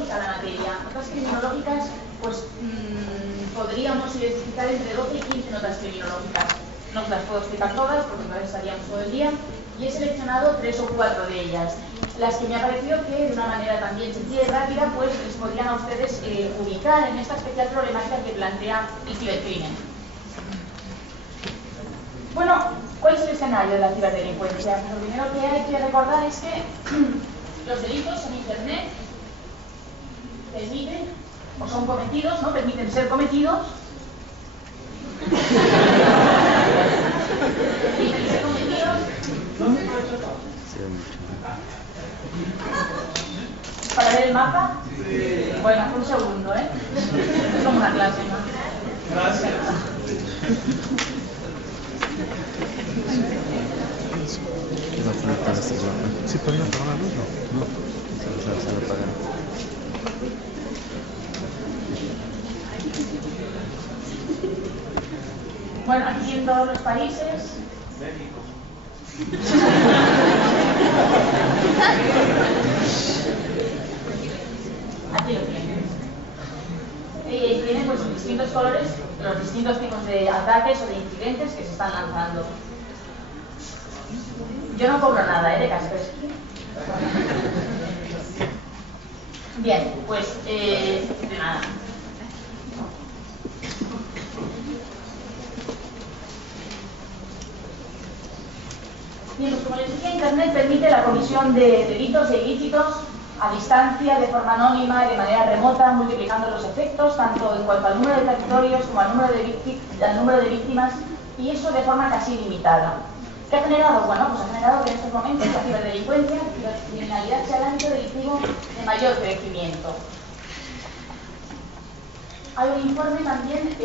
la materia. Notas criminológicas, pues podríamos identificar entre 12 y 15 notas criminológicas. No os las puedo explicar todas porque entonces estaríamos todo el día, y he seleccionado 3 o 4 de ellas. Las que me ha parecido que de una manera también sencilla y rápida pues les podrían a ustedes ubicar en esta especial problemática que plantea el cibercrimen. Bueno, ¿cuál es el escenario de la ciberdelincuencia? Lo primero que hay que recordar es que los delitos en Internet permiten, o son cometidos, ¿no? Permiten ser cometidos. Permiten ser cometidos. ¿Para ver el mapa? Sí. Bueno, un segundo, ¿eh? Es como una clase, ¿no? Gracias. ¿Sí podría apagar la luz? No. Se lo apagan. Bueno, aquí en todos los países. México. Aquí lo tienen. Y tienen pues distintos colores, los distintos tipos de ataques o de incidentes que se están lanzando. Yo no cobro nada, de Kaspersky. Bien, pues nada. Bien, pues como les decía, Internet permite la comisión de delitos e ilícitos a distancia, de forma anónima, de manera remota, multiplicando los efectos, tanto en cuanto al número de territorios como al número de víctimas, y eso de forma casi ilimitada. ¿Qué ha generado? Bueno, pues ha generado que en estos momentos la ciberdelincuencia, la cibercriminalidad sea el ámbito delictivo de mayor crecimiento. Hay un informe también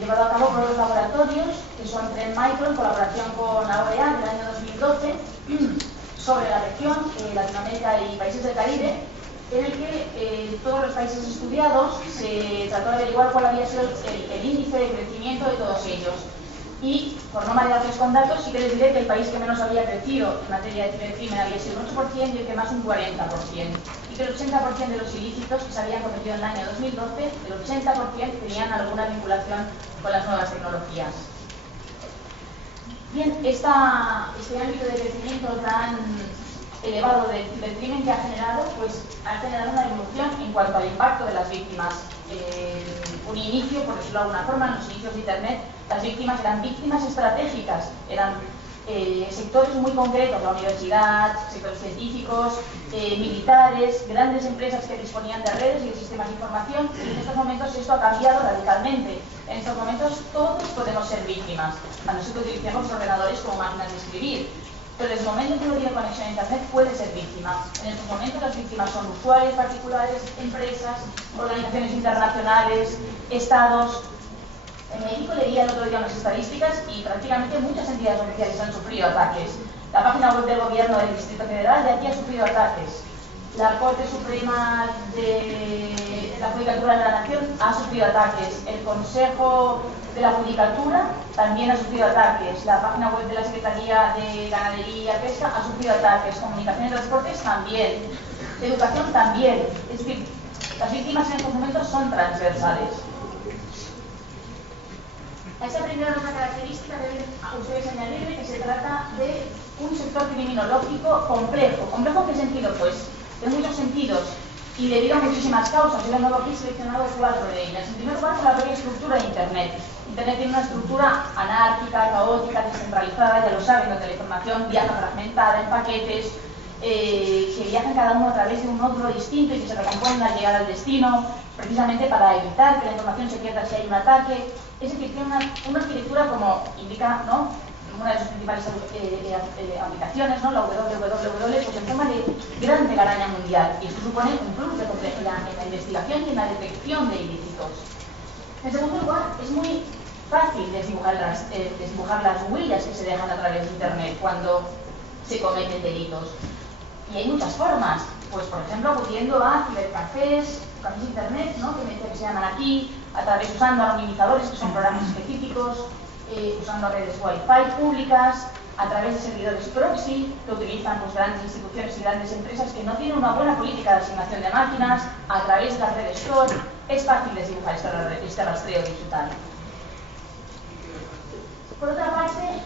llevado a cabo por los laboratorios, que son Trend Micro, en colaboración con la OEA, del año 2012, sobre la región, Latinoamérica y países del Caribe, en el que todos los países estudiados se trató de averiguar cuál había sido el índice de crecimiento de todos ellos. Y, por no marearles con datos, sí que les diré que el país que menos había crecido en materia de cibercrimen había sido un 8% y el que más un 40%. Y que el 80% de los ilícitos que se habían cometido en el año 2012, el 80% tenían alguna vinculación con las nuevas tecnologías. Bien, este ámbito de crecimiento tan elevado del cibercrimen que ha generado, pues ha generado una evolución en cuanto al impacto de las víctimas. Un inicio, por decirlo de alguna forma, en los inicios de Internet, las víctimas eran víctimas estratégicas, eran sectores muy concretos, la universidad, sectores científicos, militares, grandes empresas que disponían de redes y de sistemas de información, y en estos momentos esto ha cambiado radicalmente. En estos momentos todos podemos ser víctimas, a no ser que utilicemos los ordenadores como máquinas de escribir. Pero desde el momento en que uno tiene conexión a Internet puede ser víctima. En estos momentos las víctimas son usuarios particulares, empresas, organizaciones internacionales, estados. En México leía el otro día unas estadísticas y prácticamente muchas entidades oficiales han sufrido ataques. La página web del gobierno del Distrito Federal de aquí ha sufrido ataques. La Corte Suprema de la Judicatura de la Nación ha sufrido ataques. El Consejo de la Judicatura también ha sufrido ataques. La página web de la Secretaría de Ganadería y Pesca ha sufrido ataques. Comunicación y transportes también. Educación también. Es decir, las víctimas en estos momentos son transversales. A esta primera nota característica deben ustedes añadirle que se trata de un sector criminológico complejo. ¿Complejo en qué sentido? Pues en muchos sentidos y debido a muchísimas causas. Yo de nuevo aquí he seleccionado 4 de ellas. En primer lugar, por la propia estructura de Internet. Internet tiene una estructura anárquica, caótica, descentralizada, ya lo saben, donde la información viaja fragmentada en paquetes, que viajan cada uno a través de un nódulo distinto y que se recomponen al llegar al destino, precisamente para evitar que la información se pierda si hay un ataque. Es decir, tiene una arquitectura, como indica, ¿no?, una de sus principales aplicaciones, ¿no?, la www, pues en forma de gran telaraña mundial, y esto supone un plus de complejidad en la investigación y en la detección de ilícitos. En segundo lugar, es muy fácil desdibujar las huellas que se dejan a través de Internet cuando se cometen delitos. Y hay muchas formas, pues por ejemplo acudiendo a cibercafés, cafés de Internet, ¿no?, que se llaman aquí, a través usando anonimizadores, que son programas específicos, usando redes Wi-Fi públicas, a través de servidores proxy que utilizan pues, grandes instituciones y grandes empresas que no tienen una buena política de asignación de máquinas, a través de las redes Tor. Es fácil desdibujar este rastreo digital. Por otra parte,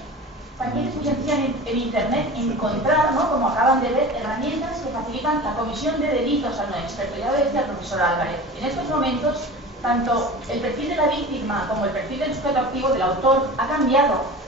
también es muy sencillo en Internet encontrar, ¿no?, como acaban de ver, herramientas que facilitan la comisión de delitos al no experto. Ya lo decía el profesor Álvarez. En estos momentos, tanto el perfil de la víctima como el perfil del sujeto activo, del autor, ha cambiado.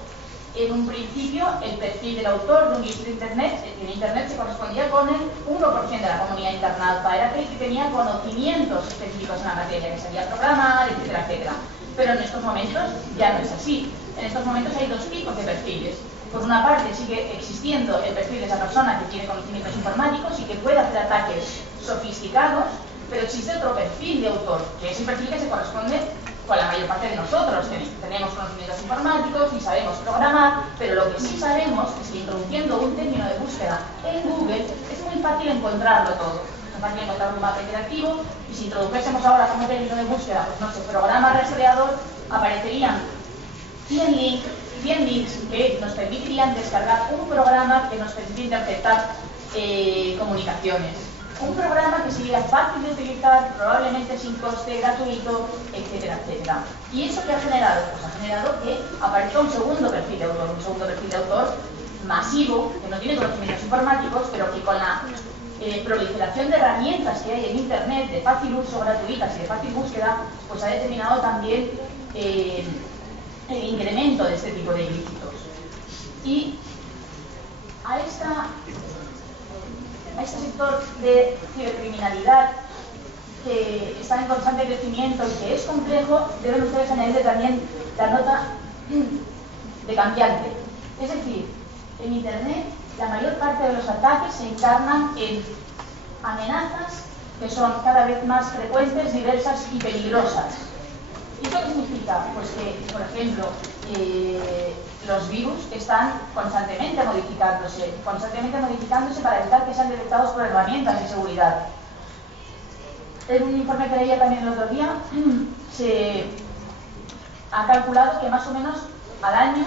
En un principio, el perfil del autor de un ilícito de Internet, en Internet se correspondía con el 1% de la comunidad internauta. Era aquel que tenía conocimientos específicos en la materia, que sabía programar, etcétera, etcétera. Pero en estos momentos ya no es así. En estos momentos hay dos tipos de perfiles. Por una parte sigue existiendo el perfil de esa persona que tiene conocimientos informáticos y que puede hacer ataques sofisticados, pero existe otro perfil de autor, que es el perfil que se corresponde con la mayor parte de nosotros, que tenemos conocimientos informáticos y sabemos programar, pero lo que sí sabemos es que introduciendo un término de búsqueda en Google es muy fácil encontrarlo todo. Es fácil encontrar un mapa interactivo y si introdujésemos ahora como término de búsqueda, pues no sé, programa rastreador, aparecerían 100 links que nos permitirían descargar un programa que nos permite interpretar comunicaciones. Un programa que sería fácil de utilizar, probablemente sin coste, gratuito, etcétera, etcétera. ¿Y eso qué ha generado? Pues ha generado que aparezca un segundo perfil de autor masivo, que no tiene conocimientos informáticos, pero que con la proliferación de herramientas que hay en Internet, de fácil uso, gratuitas y de fácil búsqueda, pues ha determinado también el incremento de este tipo de ilícitos. Y a este sector de cibercriminalidad que está en constante crecimiento y que es complejo, deben ustedes añadirle también la nota de cambiante. Es decir, en Internet la mayor parte de los ataques se encarnan en amenazas que son cada vez más frecuentes, diversas y peligrosas. ¿Y esto qué significa? Pues que, por ejemplo, los virus están constantemente modificándose para evitar que sean detectados por herramientas de seguridad. En un informe que leía también el otro día, se ha calculado que más o menos al año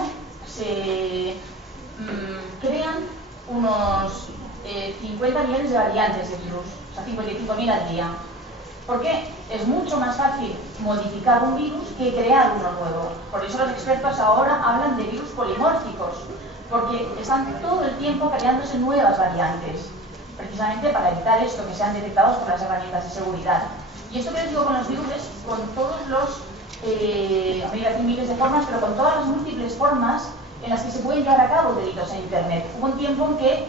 se crean unos 50 millones de variantes de virus, o sea, 55.000 al día. Porque es mucho más fácil modificar un virus que crear uno nuevo. Por eso los expertos ahora hablan de virus polimórficos, porque están todo el tiempo creándose nuevas variantes, precisamente para evitar esto, que sean detectados por las herramientas de seguridad. Y esto que les digo con los virus es con todos los, miles de formas, pero con todas las múltiples formas en las que se pueden llevar a cabo delitos en Internet. Hubo un tiempo en que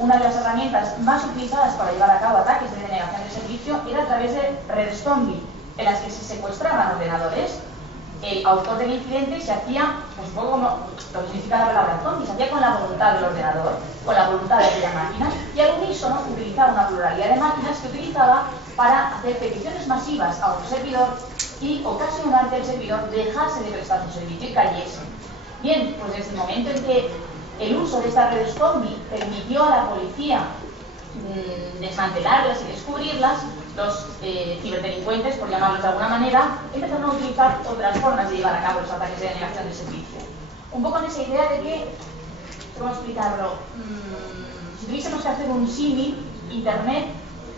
una de las herramientas más utilizadas para llevar a cabo ataques de denegación de servicio era a través de redes zombie, en las que se secuestraban ordenadores. El autor del incidente se hacía, pues un poco como lo que significa la palabra zombie, se hacía con la voluntad del ordenador, con la voluntad de aquella máquina, y al unísono utilizaba una pluralidad de máquinas que utilizaba para hacer peticiones masivas a otro servidor y ocasionar que el servidor dejase de prestar su servicio y cayese. Bien, pues desde el momento en que el uso de estas redes zombie permitió a la policía desmantelarlas y descubrirlas, los ciberdelincuentes, por llamarlos de alguna manera, empezaron a utilizar otras formas de llevar a cabo los ataques de denegación de servicio. Un poco en esa idea de que, ¿cómo explicarlo? Si tuviésemos que hacer un símil, Internet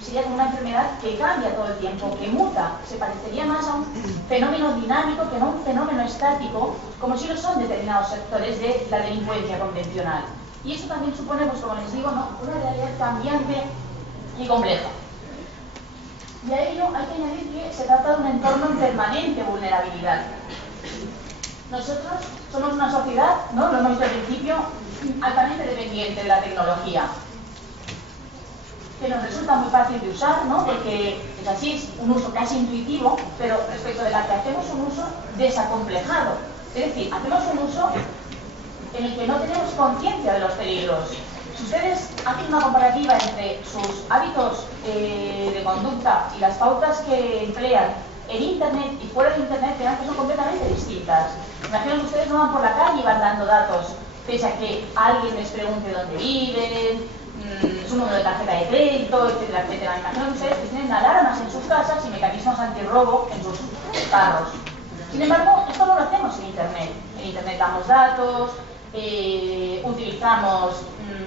sería como una enfermedad que cambia todo el tiempo, que muta, se parecería más a un fenómeno dinámico que no a un fenómeno estático, como si lo son determinados sectores de la delincuencia convencional. Y eso también supone, pues como les digo, ¿no?, una realidad cambiante y compleja. Y a ello hay que añadir que se trata de un entorno en permanente vulnerabilidad. Nosotros somos una sociedad, ¿no?, lo hemos dicho al principio, altamente dependiente de la tecnología, que nos resulta muy fácil de usar, ¿no?, porque es así, es un uso casi intuitivo, pero respecto de la que hacemos un uso desacomplejado. Es decir, hacemos un uso en el que no tenemos conciencia de los peligros. Si ustedes hacen una comparativa entre sus hábitos de conducta y las pautas que emplean en Internet y fuera de Internet, verán que son completamente distintas. Imaginen que ustedes no van por la calle y van dando datos, pese a que alguien les pregunte dónde viven, su número de tarjeta de crédito, etcétera, etcétera. Imaginen ustedes que tienen alarmas en sus casas y mecanismos antirrobo en sus carros. Sin embargo, esto no lo hacemos en Internet. En Internet damos datos, utilizamos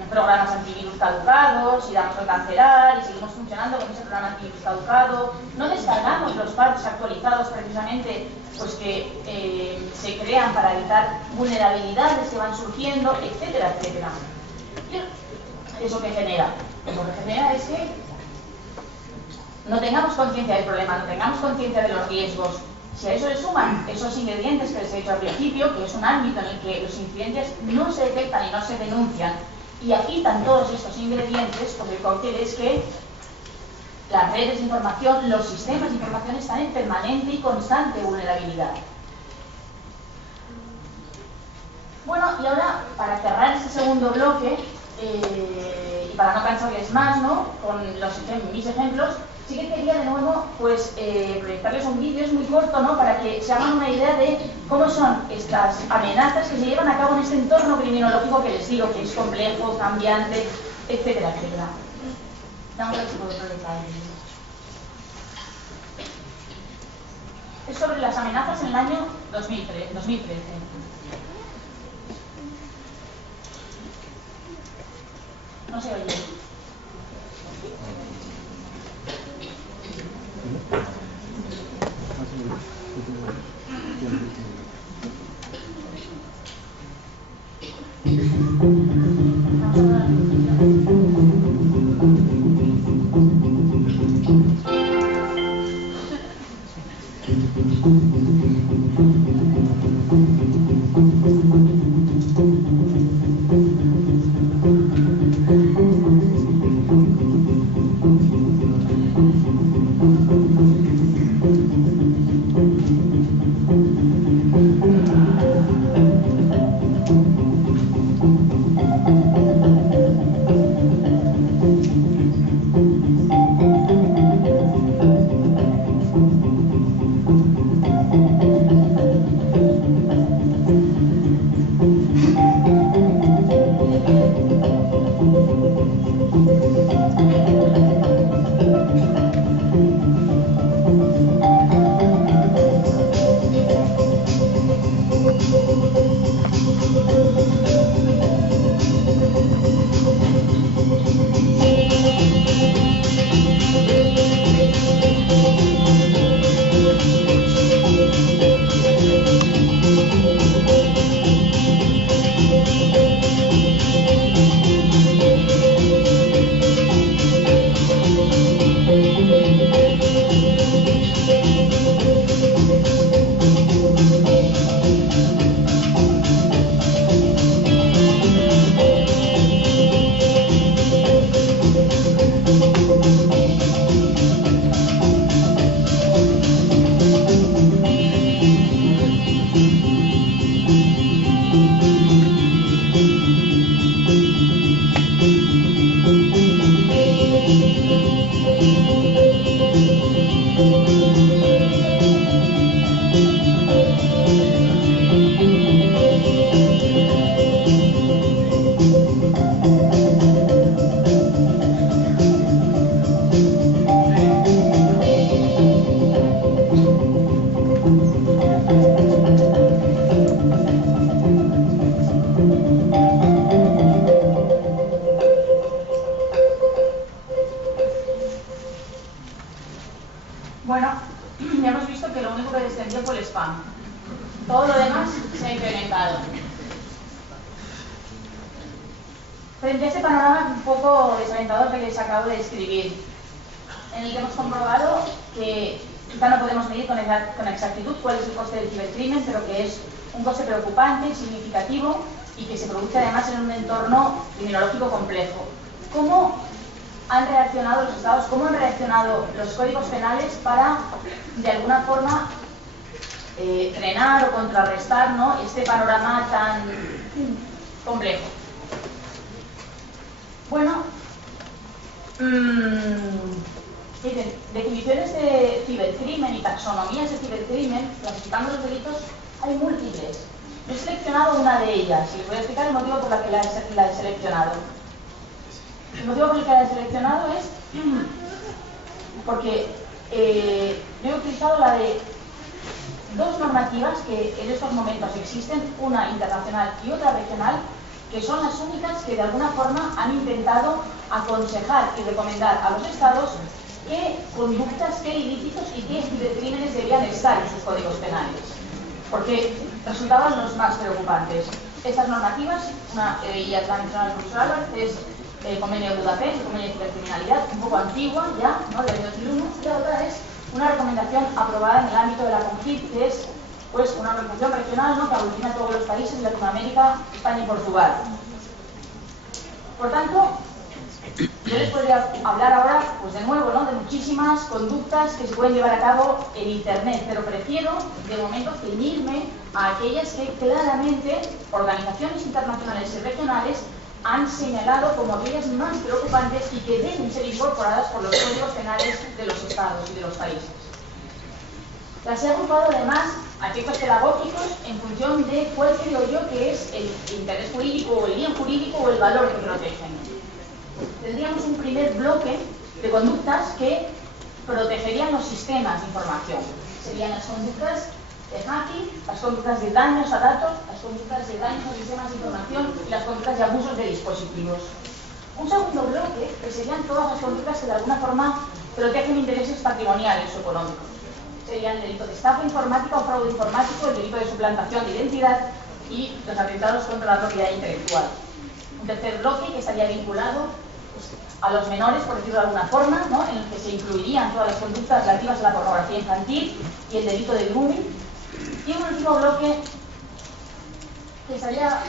programas antivirus caducados y damos al cancelar y seguimos funcionando con ese programa antivirus caducado, no descargamos los parches actualizados precisamente pues que se crean para evitar vulnerabilidades que van surgiendo, etcétera, etcétera. ¿Y eso qué genera? Pues lo que genera es que no tengamos conciencia del problema, no tengamos conciencia de los riesgos. Si a eso le suman esos ingredientes que les he dicho al principio, que es un ámbito en el que los incidentes no se detectan y no se denuncian, y agitan todos estos ingredientes, pues el cóctel es que las redes de información, los sistemas de información están en permanente y constante vulnerabilidad. Bueno, y ahora, para cerrar este segundo bloque, y para no cansarles más, ¿no?, con mis ejemplos, sí que quería de nuevo pues, proyectarles un vídeo, es muy corto, ¿no?, para que se hagan una idea de cómo son estas amenazas que se llevan a cabo en este entorno criminológico que les digo, que es complejo, cambiante, etcétera, etcétera. Vamos a ver si puedo proyectar el vídeo. Es sobre las amenazas en el año 2013. No se oye. Bueno, ya hemos visto que lo único que descendió fue el spam. Todo lo demás se ha incrementado. Frente a este panorama un poco desalentador que les acabo de describir, en el que hemos comprobado que quizá no podemos medir con exactitud cuál es el coste del cibercrimen, pero que es un coste preocupante, significativo y que se produce además en un entorno criminológico complejo. ¿Cómo han reaccionado los estados, cómo han reaccionado los códigos penales para, de alguna forma, frenar o contrarrestar, ¿no?, este panorama tan complejo? Bueno, definiciones de cibercrimen y taxonomías de cibercrimen, clasificando los delitos, hay múltiples. Yo he seleccionado una de ellas y les voy a explicar el motivo por el que la he seleccionado. El motivo por el que la he seleccionado es porque yo he utilizado la de dos normativas que en estos momentos existen, una internacional y otra regional, que son las únicas que de alguna forma han intentado aconsejar y recomendar a los estados qué conductas, qué ilícitos y qué crímenes debían estar en sus códigos penales, porque resultaban los más preocupantes. Estas normativas, una ya la mencionado el profesor Álvarez, es el Convenio de Budapest, el Convenio de Cibercriminalidad, un poco antigua ya, ¿no?, del año 2001, y la otra es una recomendación aprobada en el ámbito de la CONCIT, que es pues una organización regional, ¿no?, que aglutina a todos los países de Latinoamérica, España y Portugal. Por tanto, yo les podría hablar ahora, pues de nuevo, ¿no?, de muchísimas conductas que se pueden llevar a cabo en Internet, pero prefiero, de momento, ceñirme a aquellas que claramente organizaciones internacionales y regionales han señalado como aquellas más preocupantes y que deben ser incorporadas por los códigos penales de los estados y de los países. Las he agrupado además a efectos pedagógicos en función de cuál creo yo que es el interés jurídico o el bien jurídico o el valor que protegen. Tendríamos un primer bloque de conductas que protegerían los sistemas de información. Serían las conductas de hacking, las conductas de daños a datos, las conductas de daños a sistemas de información y las conductas de abusos de dispositivos. Un segundo bloque que serían todas las conductas que de alguna forma protegen intereses patrimoniales o económicos. Serían el delito de estafa informática o fraude informático, el delito de suplantación de identidad y los atentados contra la propiedad intelectual. Un tercer bloque que estaría vinculado a los menores, por decirlo de alguna forma, ¿no?, en el que se incluirían todas las conductas relativas a la pornografía infantil y el delito de grooming. Y un último bloque que estaría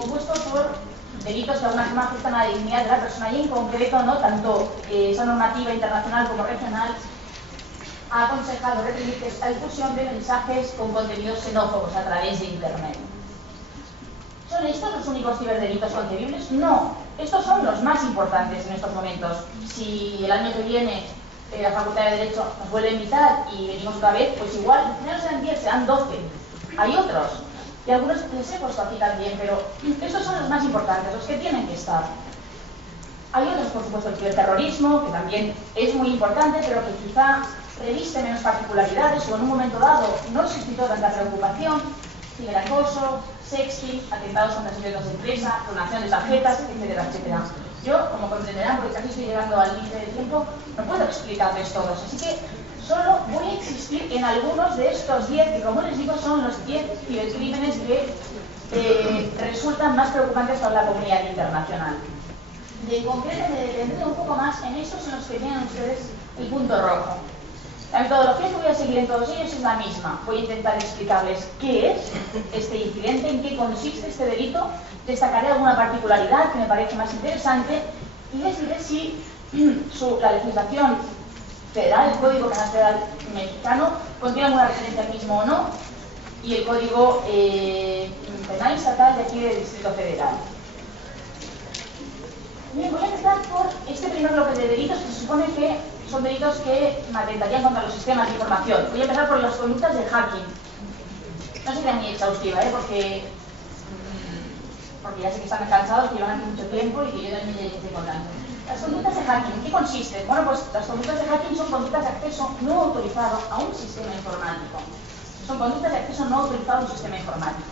compuesto por delitos que de alguna forma afectan a la dignidad de la persona y en concreto, ¿no?, tanto esa normativa internacional como regional ha aconsejado reprimir la difusión de mensajes con contenidos xenófobos a través de Internet. ¿Son estos los únicos ciberdelitos concebibles? No, estos son los más importantes en estos momentos. Si el año que viene la Facultad de Derecho nos vuelve a invitar y venimos otra vez, pues igual, no serán 10, serán 12. Hay otros, y algunos les he puesto aquí también, pero estos son los más importantes, los que tienen que estar. Hay otros, por supuesto, el ciberterrorismo, que también es muy importante, pero que quizá reviste menos particularidades o en un momento dado no suscitó tanta preocupación. Ciberacoso, sexting, atentados contra secretos de empresa, clonación de tarjetas, etcétera, etcétera. Yo, como comprenderán, porque casi estoy llegando al límite de tiempo, no puedo explicarles todos, así que solo voy a insistir en algunos de estos 10, que como les digo son los 10 cibercrímenes que resultan más preocupantes para la comunidad internacional. De concreto me detendré un poco más en estos en los que tienen ustedes el punto rojo. La metodología que voy a seguir en todos ellos es la misma. Voy a intentar explicarles qué es este incidente, en qué consiste este delito, destacaré alguna particularidad que me parece más interesante y les diré si la legislación federal, el Código Penal Federal Mexicano, contiene alguna referencia al mismo o no, y el Código Penal Estatal de aquí del Distrito Federal. Bien, voy a empezar por este primer bloque de delitos que se supone que son delitos que atentarían contra los sistemas de información. Voy a empezar por las conductas de hacking. No será muy exhaustiva, porque ya sé que están cansados, que llevan aquí mucho tiempo y que yo también ya estoy contando. Las conductas de hacking, ¿en qué consisten? Bueno, pues las conductas de hacking son conductas de acceso no autorizado a un sistema informático. Son conductas de acceso no autorizado a un sistema informático.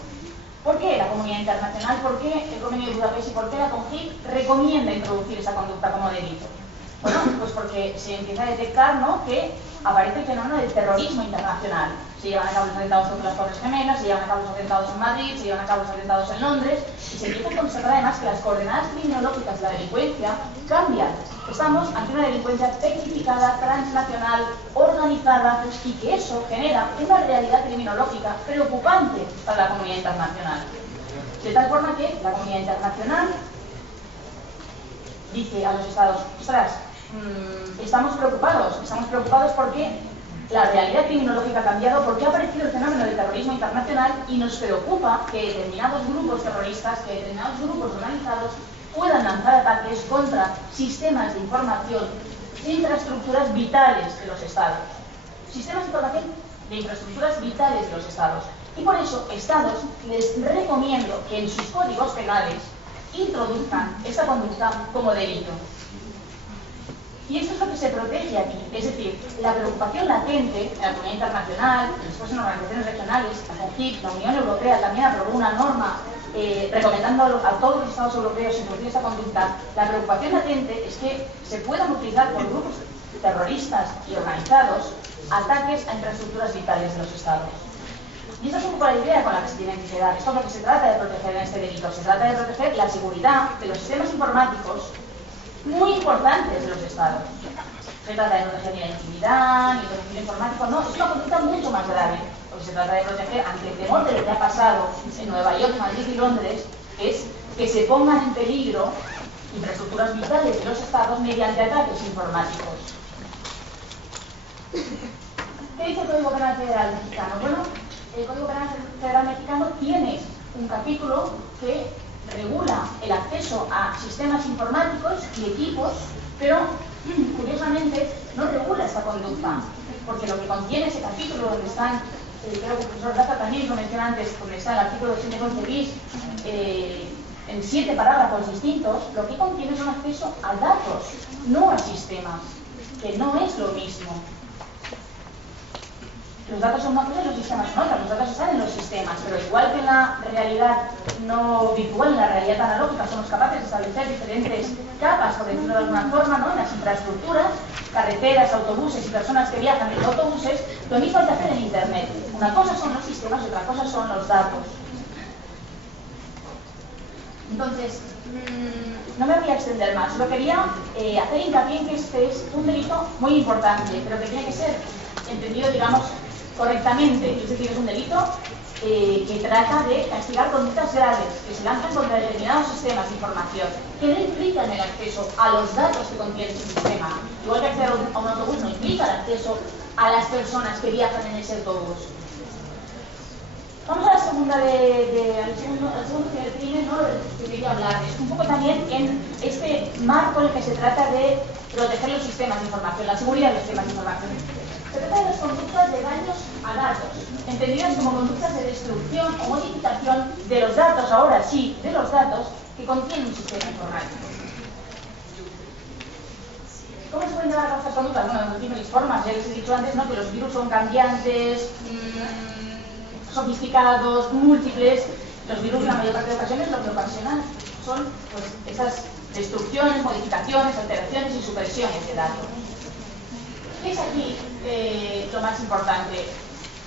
¿Por qué la comunidad internacional? ¿Por qué el Convenio de Budapest? ¿Y por qué la CONCIT recomienda introducir esa conducta como delito? Bueno, pues porque se empieza a detectar, ¿no?, que aparece el fenómeno del terrorismo internacional. Se llevan a cabo los atentados contra las Torres Gemelas, se llevan a cabo los atentados en Madrid, se llevan a cabo los atentados en Londres, y se empieza a constatar además que las coordenadas criminológicas de la delincuencia cambian. Estamos ante una delincuencia tecnificada, transnacional, organizada, y que eso genera una realidad criminológica preocupante para la comunidad internacional. De tal forma que la comunidad internacional dice a los estados, ostras, estamos preocupados porque la realidad criminológica ha cambiado, porque ha aparecido el fenómeno del terrorismo internacional y nos preocupa que determinados grupos terroristas, que determinados grupos organizados puedan lanzar ataques contra sistemas de información de infraestructuras vitales de los estados. Sistemas de información de infraestructuras vitales de los estados. Y por eso, estados, les recomiendo que en sus códigos penales introduzcan esta conducta como delito. Y esto es lo que se protege aquí, es decir, la preocupación latente en la comunidad internacional, después en organizaciones regionales, la Unión Europea también aprobó una norma recomendando a todos los Estados europeos introducir esta conducta. La preocupación latente es que se puedan utilizar por grupos terroristas y organizados ataques a infraestructuras vitales de los Estados. Y esa es un poco la idea con la que se tienen que quedar. Esto es lo que se trata de proteger en este delito. Se trata de proteger la seguridad de los sistemas informáticos muy importantes de los Estados. Se trata de proteger ni la intimidad, ni el domicilio informático, no, es una conducta mucho más grave. Lo que se trata de proteger ante el temor de lo que ha pasado en Nueva York, Madrid y Londres, es que se pongan en peligro infraestructuras vitales de los Estados mediante ataques informáticos. ¿Qué dice el Código Penal Federal Mexicano? Bueno, el Código Penal Federal Mexicano tiene un capítulo que regula el acceso a sistemas informáticos y equipos, pero curiosamente no regula esta conducta, porque lo que contiene ese capítulo, donde están, creo que el profesor Daza también lo menciona antes, donde está el artículo 211 bis, en 7 parágrafos distintos, lo que contiene es un acceso a datos, no a sistemas, que no es lo mismo. Los datos son una cosa y los sistemas son otra. Los datos están en los sistemas, pero igual que en la realidad no virtual, en la realidad analógica, somos capaces de establecer diferentes capas, por decirlo de alguna forma, ¿no? En las infraestructuras, carreteras, autobuses y personas que viajan en autobuses, lo mismo hay que hacer en Internet. Una cosa son los sistemas y otra cosa son los datos. Entonces, no me voy a extender más. Solo quería hacer hincapié en que este es un delito muy importante, pero que tiene que ser entendido, digamos, correctamente. Es decir, es un delito que trata de castigar conductas graves que se lanzan contra determinados sistemas de información que no implican el acceso a los datos que contiene ese sistema. Igual que acceder a un autobús no implica el acceso a las personas que viajan en ese autobús. Vamos a la segunda al segundo crimen, ¿no? Que quería hablar. Es un poco también en este marco en el que se trata de proteger los sistemas de información, la seguridad de los sistemas de información. Se trata de las conductas de daños a datos, entendidas como conductas de destrucción o modificación de los datos, ahora sí, de los datos que contiene un sistema informático. ¿Cómo se pueden llevar a cabo estas conductas? Bueno, de múltiples formas. Ya les he dicho antes, ¿no?, que los virus son cambiantes, sofisticados, múltiples. Los virus, en la mayor parte de ocasiones, lo que ocasionan son pues esas destrucciones, modificaciones, alteraciones y supresiones de datos. ¿Qué es aquí lo más importante?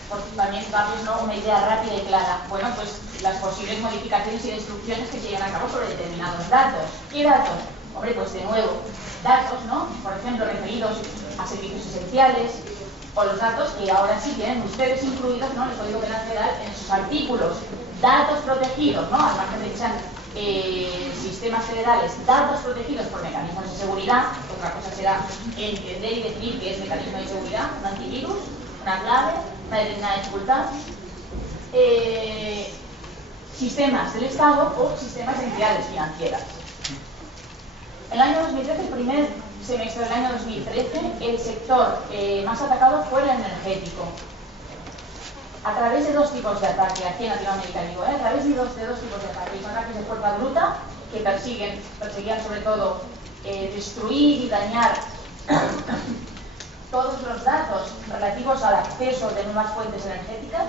Por también darles, ¿no?, una idea rápida y clara. Bueno, pues las posibles modificaciones y destrucciones que se llevan a cabo sobre determinados datos. ¿Qué datos? Hombre, pues de nuevo, datos, ¿no?, por ejemplo, referidos a servicios esenciales, o los datos que ahora sí tienen ustedes incluidos, ¿no?, en el Código Penal Federal, en sus artículos, datos protegidos, ¿no?, al margen de que sean sistemas federales, datos protegidos por mecanismos de seguridad. Otra cosa será entender y definir qué es mecanismo de seguridad, un antivirus, una clave, una determinada dificultad, sistemas del Estado o sistemas de entidades financieras. En el año 2013, el primer semestre del año 2013, el sector más atacado fue el energético. A través de dos tipos de ataque, aquí en Latinoamérica digo, a través de dos tipos de ataque. Son ataques de fuerza bruta, que perseguían sobre todo destruir y dañar todos los datos relativos al acceso de nuevas fuentes energéticas,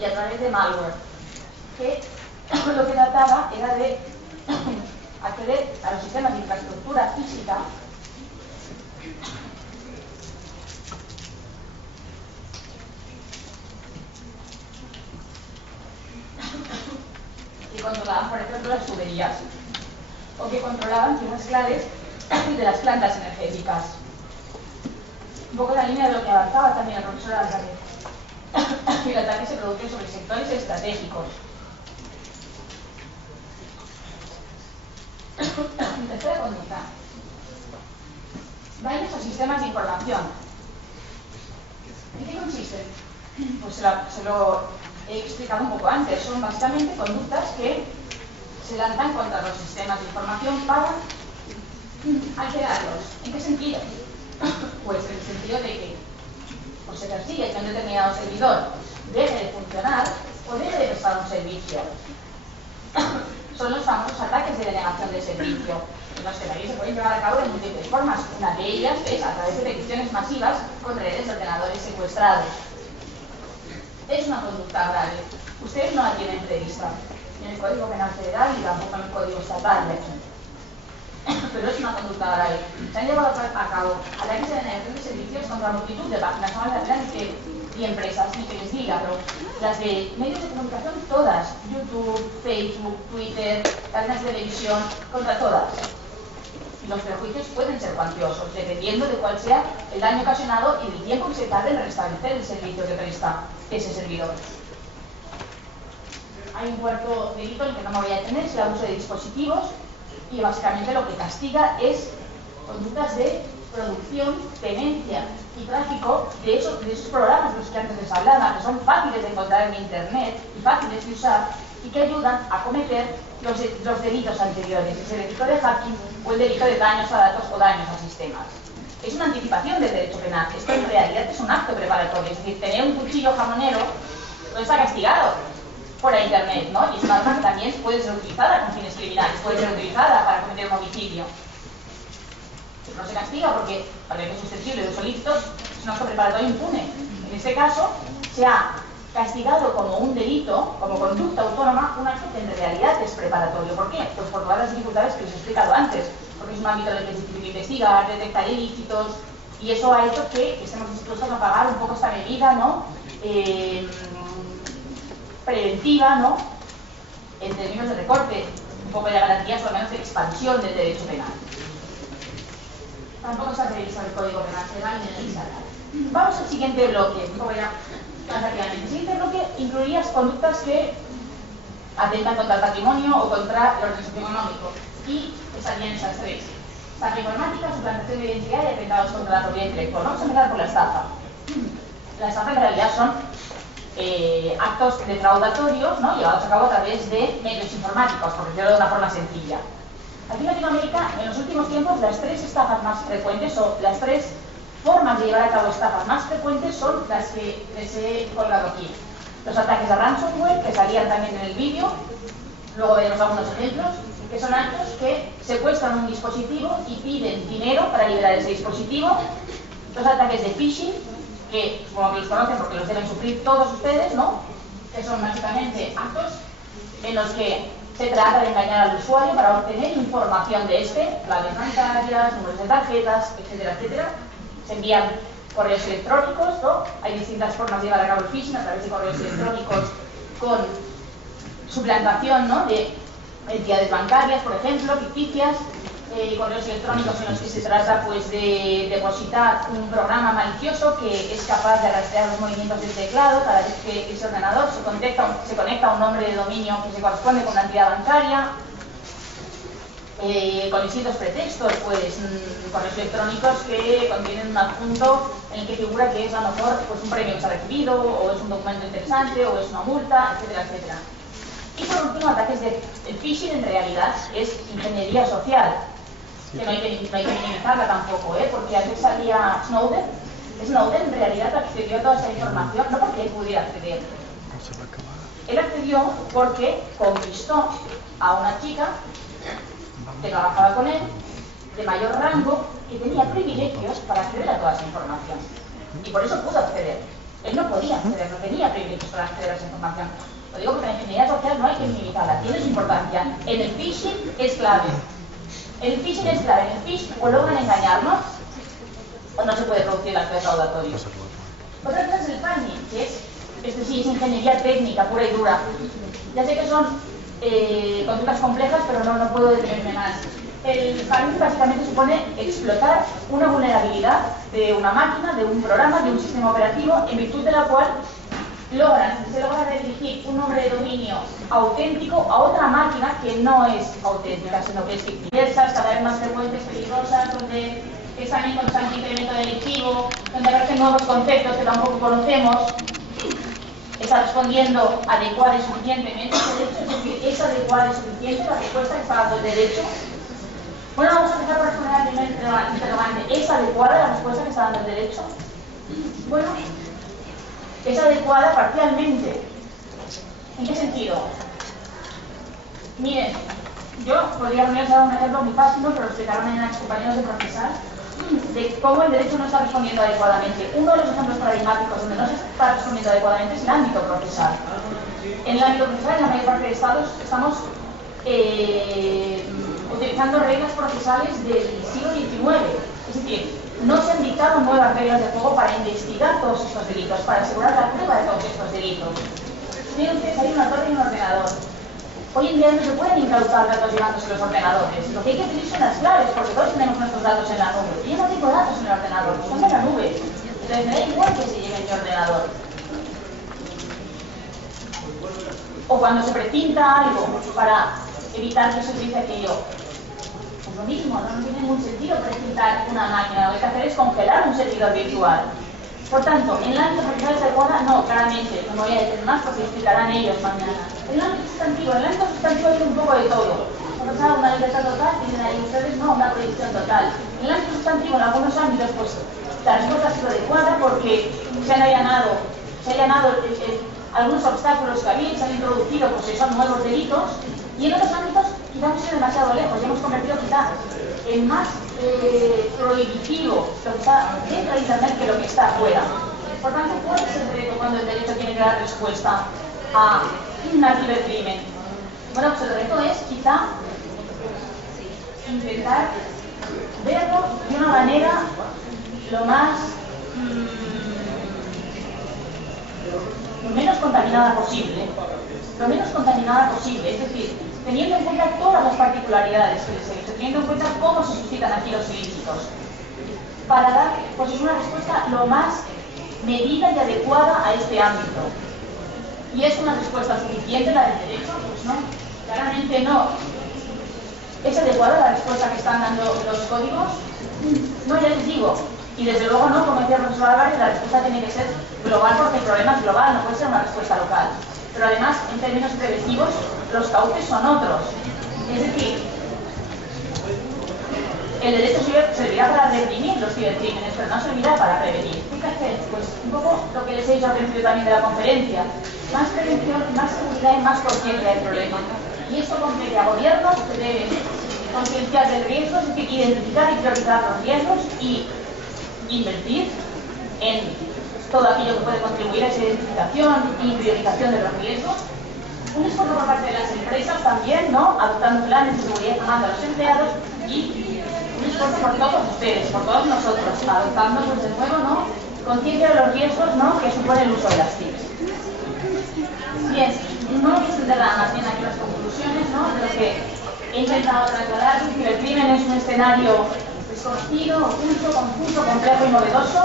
y a través de malware, que lo que trataba era de acceder a los sistemas de infraestructura física que controlaban, por ejemplo, las tuberías, o que controlaban zonas claves de las plantas energéticas. Un poco en la línea de lo que avanzaba también el profesor Álvarez. El ataque se produce sobre sectores estratégicos. Tercera conducta. Daños a sistemas de información. ¿En qué consisten? Pues se lo he explicado un poco antes. Son básicamente conductas que se lanzan contra los sistemas de información para alterarlos. ¿En qué sentido? Pues en el sentido de que se persigue que un determinado servidor deje de funcionar o deje de prestar un servicio. Son los famosos ataques de denegación de servicio. en los que la ley se puede llevar a cabo de múltiples formas. Una de ellas es a través de peticiones masivas con redes de ordenadores secuestrados. Es una conducta grave. Ustedes no la tienen prevista ni en el Código Penal Federal ni tampoco en el Código Estatal, pero es una conducta grave. Se han llevado a cabo ataques de denegación de servicios contra multitud de páginas, no vale la pena y empresas, ni que les diga, pero las de medios de comunicación todas, YouTube, Facebook, Twitter, cadenas de televisión, contra todas. Y los perjuicios pueden ser cuantiosos, dependiendo de cuál sea el daño ocasionado y del tiempo que se tarde en restablecer el servicio que presta ese servidor. Hay un cuarto delito en el que no me voy a detener, es el abuso de dispositivos, y básicamente lo que castiga es conductas de producción, tenencia y tráfico de esos programas de los que antes les hablaba, que son fáciles de encontrar en internet y fáciles de usar y que ayudan a cometer los delitos anteriores, el delito de hacking o el delito de daños a datos o daños a sistemas. Es una anticipación del derecho penal. Esto en realidad es un acto preparatorio, es decir, tener un cuchillo jamonero no está castigado por la internet, ¿no? Y es una arma que también puede ser utilizada con fines criminales, puede ser utilizada para cometer un homicidio. No se castiga porque, para que es susceptible de uso lícito, es un acto preparatorio impune. En este caso, se ha castigado como un delito, como conducta autónoma, un acto que en realidad es preparatorio. ¿Por qué? Pues por todas las dificultades que les he explicado antes, porque es un ámbito en el que es difícil investigar, detectar ilícitos, y eso ha hecho que estemos dispuestos a pagar un poco esta medida, ¿no? Preventiva, ¿no? En términos de recorte, un poco de garantías, o al menos de expansión del derecho penal. Tampoco está previsto en el Código Penal Federal ni en el Estatal. Vamos al siguiente bloque, un poco ya más rápidamente. El siguiente bloque incluiría conductas que atentan contra el patrimonio o contra el orden socioeconómico, y estarían esas tres: estafa informática, suplantación de identidad y atentados contra la propiedad intelectual. Vamos a empezar por la estafa. La estafa en realidad son actos defraudatorios, ¿no?, llevados a cabo a través de medios informáticos, por decirlo de una forma sencilla. Aquí en Latinoamérica, en los últimos tiempos, las tres estafas más frecuentes, o las tres formas de llevar a cabo estafas más frecuentes, son las que les he colgado aquí. Los ataques de ransomware, que salían también en el vídeo, luego veremos algunos ejemplos, que son actos que secuestran un dispositivo y piden dinero para liberar ese dispositivo. Los ataques de phishing, que supongo que los conocen porque los deben sufrir todos ustedes, ¿no?, que son básicamente actos en los que se trata de engañar al usuario para obtener información de claves bancarias, números de tarjetas, etcétera, etcétera. Se envían correos electrónicos, ¿no? Hay distintas formas de llevar a cabo el phishing a través de correos electrónicos con suplantación, ¿no?, de entidades bancarias, por ejemplo, ficticias, correos electrónicos en los que se trata, pues, de depositar un programa malicioso que es capaz de rastrear los movimientos del teclado cada vez que ese ordenador se conecta a un nombre de dominio que se corresponde con una entidad bancaria, con distintos pretextos, pues correos electrónicos que contienen un adjunto en el que figura que es a lo mejor, pues, un premio que se ha recibido, o es un documento interesante, o es una multa, etcétera, etcétera. Y por último, ataques el phishing en realidad es ingeniería social, que no hay que minimizarla tampoco, porque antes salía Snowden. Snowden en realidad accedió a toda esa información, no porque él pudiera acceder. Él accedió porque conquistó a una chica que trabajaba con él, de mayor rango, que tenía privilegios para acceder a toda esa información. Y por eso pudo acceder. Él no podía acceder, no tenía privilegios para acceder a esa información. Lo digo porque la ingeniería social no hay que minimizarla, tiene su importancia. En el phishing es clave. El phishing es clave. En el phishing o logran engañarnos o no se puede producir el acto defraudatorio. Otra cosa es el phishing, que es sí, es ingeniería técnica pura y dura. Ya sé que son conductas complejas, pero no puedo detenerme más. El phishing básicamente supone explotar una vulnerabilidad de una máquina, de un programa, de un sistema operativo, en virtud de la cual se logra redirigir un nombre de dominio auténtico a otra máquina que no es auténtica, sino que es ficticia, cada vez más frecuentes, peligrosas, donde están en constante incremento delictivo, donde aparecen nuevos conceptos que tampoco conocemos. Está respondiendo adecuada y suficientemente el derecho, es decir, es adecuada y suficiente la respuesta que está dando el derecho. Bueno, vamos a empezar por responder al primer interrogante. ¿Es adecuada la respuesta que está dando el derecho? Bueno, es adecuada parcialmente. ¿En qué sentido? Miren, yo podría poneros dar un ejemplo muy fácil, pero lo explicaron en los compañeros de procesar, de cómo el derecho no está respondiendo adecuadamente. Uno de los ejemplos paradigmáticos donde no se está respondiendo adecuadamente es el ámbito procesal. En el ámbito procesal, en la mayor parte de estados, estamos utilizando reglas procesales del siglo XIX. Es decir, no se han dictado nuevas reglas de juego para investigar todos estos delitos, para asegurar la prueba de todos estos delitos. Miren ustedes, hay una torre y un ordenador. Hoy en día no se pueden incautar datos llevándose los ordenadores. Lo que hay que pedir son las claves, porque todos tenemos nuestros datos en la nube. Y yo no tengo datos en el ordenador, están en la nube. Entonces me da igual que se lleve mi ordenador. O cuando se precinta algo para evitar que se utilice aquello. Pues lo mismo, no tiene ningún sentido precintar una máquina. Lo que hay que hacer es congelar un servidor virtual. Por tanto, en el ámbito procesal adecuada, no, claramente, no voy a decir más porque explicarán ellos mañana. En el ámbito sustantivo hay un poco de todo. Por una libertad total, tienen ahí ustedes, no, una prohibición total. En el ámbito sustantivo, en algunos ámbitos, pues la respuesta ha sido adecuada porque se han allanado algunos obstáculos que había y se han introducido, pues esos nuevos delitos. Y en otros ámbitos, quizá hemos ido demasiado lejos, ya hemos convertido quizá en más prohibitivo lo que está dentro de Internet que lo que está afuera. Por tanto, ¿cuál es el reto cuando el derecho tiene que dar respuesta a un cibercrimen? Bueno, pues el reto es quizá intentar verlo de una manera lo más menos contaminada posible. Lo menos contaminada posible, es decir, teniendo en cuenta todas las particularidades que les he dicho, teniendo en cuenta cómo se suscitan aquí los ilícitos, para dar pues una respuesta lo más medida y adecuada a este ámbito. ¿Y es una respuesta suficiente la del derecho? Pues no, claramente no. ¿Es adecuada la respuesta que están dando los códigos? No, ya les digo. Y desde luego no, como decía el profesor Álvarez, la respuesta tiene que ser global porque el problema es global, no puede ser una respuesta local. Pero además, en términos preventivos, los cauces son otros. Es decir, el derecho servirá para reprimir los cibercrímenes, pero no servirá para prevenir. ¿Qué hay que hacer? Pues un poco lo que les he dicho al principio también de la conferencia. Más prevención, más seguridad y más conciencia del problema. Y esto compete a gobiernos que deben concienciar del riesgo, es decir, identificar y priorizar los riesgos y invertir en todo aquello que puede contribuir a esa identificación y priorización de los riesgos. Un esfuerzo por parte de las empresas también, ¿no? Adoptando planes de seguridad informando a los empleados y un esfuerzo por todos ustedes, por todos nosotros, adoptando, pues de nuevo, ¿no? Conciencia de los riesgos, ¿no? Que supone el uso de las TICs. Bien, no voy a extender nada más bien aquí las conclusiones, ¿no? De lo que he intentado trasladar. El cibercrimen es un escenario desconocido, oculto, confuso, complejo y novedoso.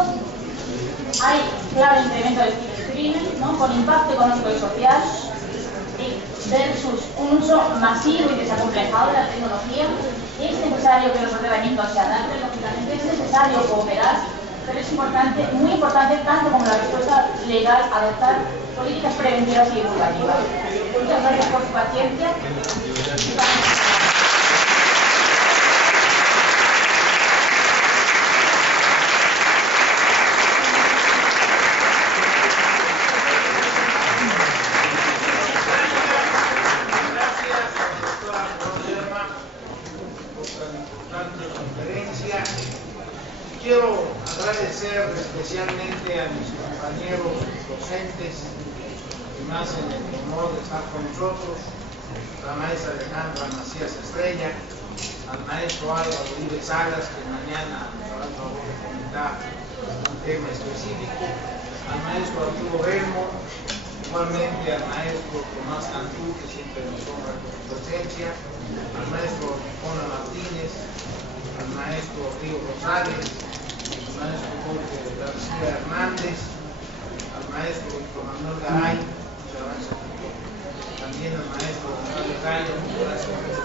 Hay claro incremento del cibercrimen, ¿no? Con impacto económico y social, versus un uso masivo y desacomplejado de la tecnología. Es necesario que los ordenamientos se adapten, lógicamente es necesario cooperar, pero es importante, muy importante, tanto como la respuesta legal, adoptar políticas preventivas y divulgativas. Muchas gracias por su paciencia. Quiero agradecer especialmente a mis compañeros docentes y más en el honor de estar con nosotros, la maestra Alejandra Macías Estrella, al maestro Álvaro Uribe Salas, que mañana nos hará el favor de comentar un tema específico, al maestro Arturo Belmo, igualmente al maestro Tomás Cantú, que siempre nos honra con su presencia, al maestro Juan Martínez, al maestro Río Rosales, al maestro Jorge García Hernández, al maestro Víctor Manuel Garay, muchas gracias, también al maestro Gonzalo Gallo, muchas gracias por su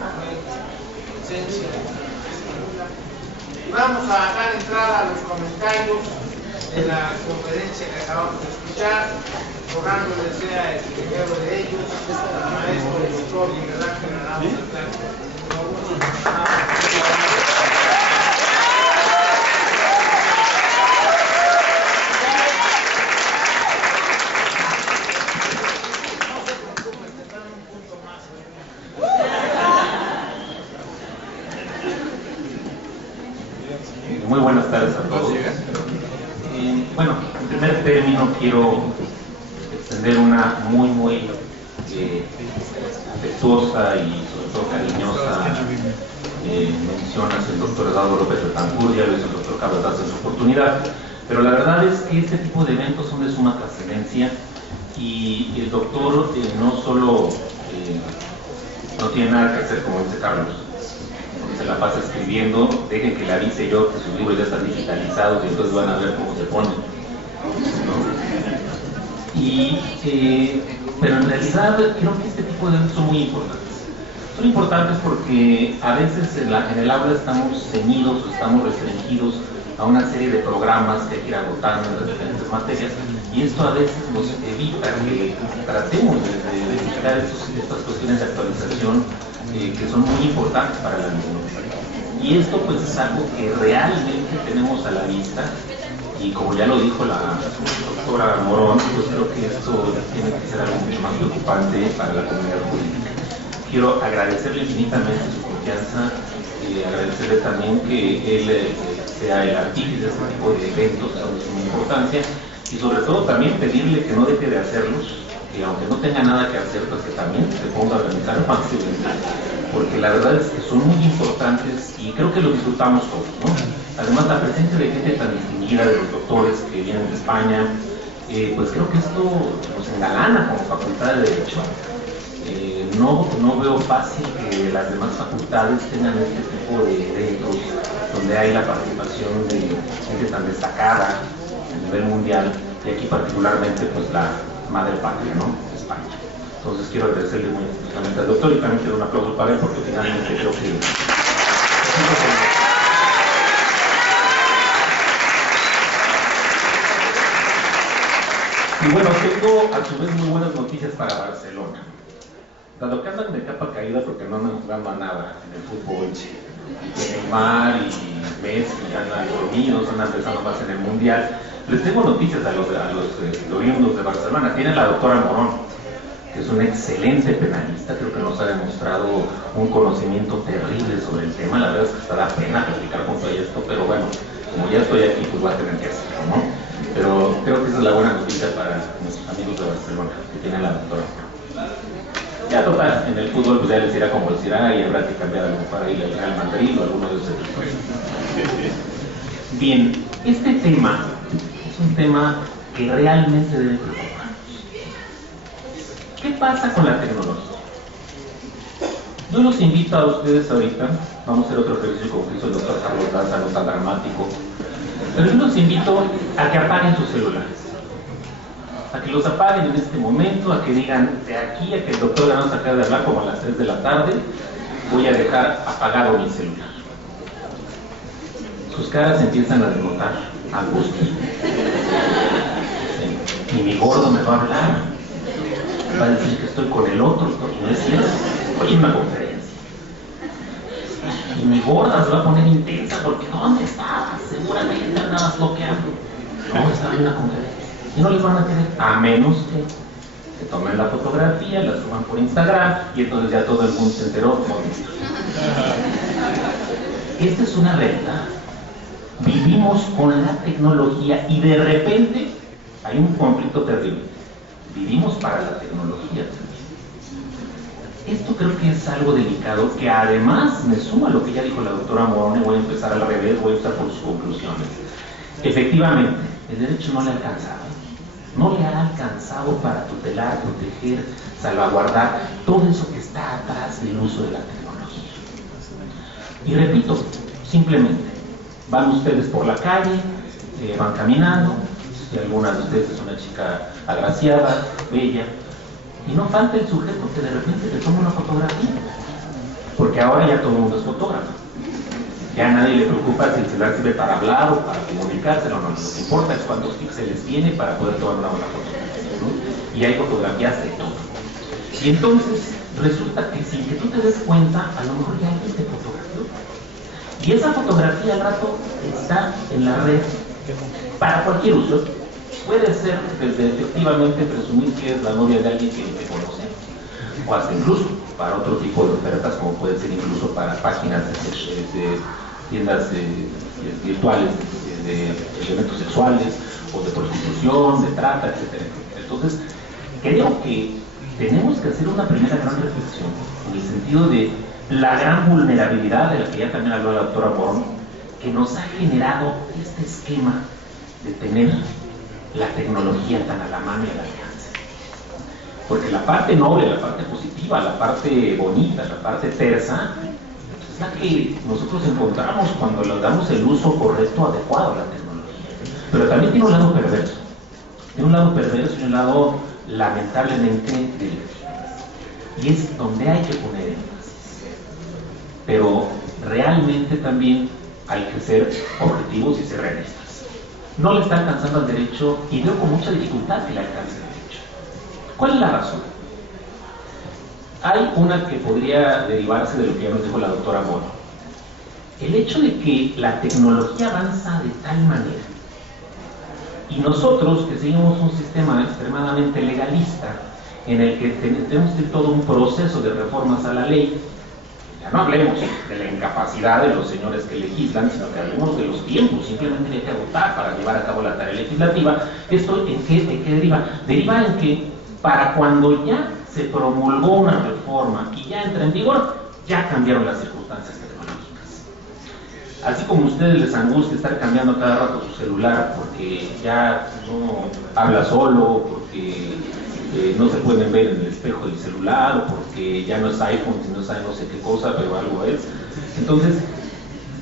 presencia. Y vamos a dar entrada a los comentarios de la conferencia que acabamos de escuchar, rogándoles sea el primero de ellos, al maestro doctor Miguel Ángel Arango de Blanco. Bueno, en primer término quiero extender una muy afectuosa y sobre todo cariñosa mención hacia el doctor Eduardo López Betancourt, ya lo hizo el doctor Carlos Daz en su oportunidad, pero la verdad es que este tipo de eventos son de suma trascendencia y el doctor no solo no tiene nada que hacer, como dice Carlos, se la pasa escribiendo, dejen que le avise yo que sus libros ya están digitalizados y entonces van a ver cómo se ponen, ¿no? Pero en realidad creo que este tipo de eventos son muy importantes. Son importantes porque a veces en el aula estamos ceñidos o estamos restringidos a una serie de programas que hay que ir agotando en las diferentes materias, y esto a veces nos evita que tratemos de buscar estas cuestiones de actualización que son muy importantes para la alumno. Y esto pues es algo que realmente tenemos a la vista, y como ya lo dijo la doctora Morón, pues creo que esto tiene que ser algo mucho más preocupante para la comunidad política. Quiero agradecerle infinitamente su confianza, agradecerle también que él sea el artífice de este tipo de eventos que son de suma importancia, y sobre todo también pedirle que no deje de hacerlos, que aunque no tenga nada que hacer, pues que también se ponga a organizar más eventos, porque la verdad es que son muy importantes y creo que lo disfrutamos todos, ¿no? Además, la presencia de gente tan distinguida, de los doctores que vienen de España, pues creo que esto nos engalana como Facultad de Derecho. No veo fácil que las demás facultades tengan este tipo de eventos donde hay la participación de gente tan destacada a nivel mundial, y aquí particularmente pues la madre patria, ¿no? España. Entonces quiero agradecerle muy especialmente al doctor, y también quiero un aplauso para él porque finalmente creo que y bueno, tengo a su vez muy buenas noticias para Barcelona. Dado que andan de capa caída porque no andan jugando a nada en el fútbol, Neymar y Messi andan dormidos, andan pensando más en el Mundial, les tengo noticias a los oriundos de Barcelona. Tienen la doctora Morón, que es una excelente penalista, creo que nos ha demostrado un conocimiento terrible sobre el tema. La verdad es que está da pena platicar junto a esto, pero bueno, como ya estoy aquí, pues voy a tener que hacerlo, ¿no? Pero creo que esa es la buena noticia para nuestros amigos de Barcelona, que tienen la doctora Morón. Ya total, en el fútbol pues ya les irá como les irá, y habrá que cambiar algo para ir al Real Madrid o alguno de esos equipos. Bien, este tema es un tema que realmente debe preocuparnos. ¿Qué pasa con la tecnología? Yo los invito a ustedes ahorita, vamos a hacer otro ejercicio como hizo el doctor Carlos Daz, no tan dramático, pero yo los invito a que apaguen sus celulares, a que los apaguen en este momento, a que digan de aquí a que el doctor Gano sacar de hablar como a las 3 de la tarde, voy a dejar apagado mi celular. Sus caras empiezan a denotar angustia. Sí. Y mi gordo me va a hablar, va a decir que estoy con el otro, y no es cierto, estoy en una conferencia. Y mi gorda se va a poner intensa porque ¿dónde estabas? Seguramente andabas bloqueando. No, estaba en una conferencia. Y no les van a querer, a menos que se tomen la fotografía, la suban por Instagram, y entonces ya todo el mundo se enteró. Esta es una realidad. Vivimos con la tecnología y de repente hay un conflicto terrible. Vivimos para la tecnología. Esto creo que es algo delicado, que además me suma a lo que ya dijo la doctora Morón, y voy a empezar al revés, voy a empezar por sus conclusiones. Efectivamente, el derecho no le ha alcanzado. No le ha alcanzado para tutelar, proteger, salvaguardar todo eso que está atrás del uso de la tecnología. Y repito, simplemente, van ustedes por la calle, van caminando, si alguna de ustedes es una chica agraciada, bella, y no falta el sujeto que de repente te toma una fotografía, porque ahora ya todo el mundo es fotógrafo. Ya a nadie le preocupa si el celular sirve para hablar o para comunicarse, no, lo que importa es cuántos píxeles tiene para poder tomar una buena fotografía, ¿no? Y hay fotografías de todo. Y entonces resulta que sin que tú te des cuenta, a lo mejor ya alguien te fotografió. Y esa fotografía al rato está en la red para cualquier uso. Puede ser desde efectivamente presumir que es la novia de alguien que te conoce, o hasta incluso para otro tipo de ofertas, como puede ser incluso para páginas de tiendas virtuales de elementos sexuales, o de prostitución, de trata, etcétera, etcétera. Entonces, creo que tenemos que hacer una primera gran reflexión en el sentido de la gran vulnerabilidad de la que ya también habló la doctora Born, que nos ha generado este esquema de tener la tecnología tan a la mano y al alcance. Porque la parte noble, la parte positiva, la parte bonita, la parte tersa, es la que nosotros encontramos cuando le damos el uso correcto, adecuado a la tecnología. Pero también tiene un lado perverso. Tiene un lado perverso y un lado, lamentablemente, negativo. Y es donde hay que poner énfasis. Pero realmente también hay que ser objetivos y ser realistas. No le está alcanzando al derecho y veo con mucha dificultad que le alcance el derecho. ¿Cuál es la razón? Hay una que podría derivarse de lo que ya nos dijo la doctora Mora. El hecho de que la tecnología avanza de tal manera y nosotros que seguimos un sistema extremadamente legalista en el que tenemos que ir todo un proceso de reformas a la ley, ya no hablemos de la incapacidad de los señores que legislan, sino que hablemos de los tiempos, simplemente hay que votar para llevar a cabo la tarea legislativa. ¿Esto en qué deriva? Deriva en que para cuando ya se promulgó una reforma y ya entra en vigor, ya cambiaron las circunstancias tecnológicas. Así como a ustedes les angustia estar cambiando cada rato su celular porque ya no habla solo, porque no se pueden ver en el espejo del celular, o porque ya no es iPhone, sino es no sé qué cosa, pero algo es. Entonces,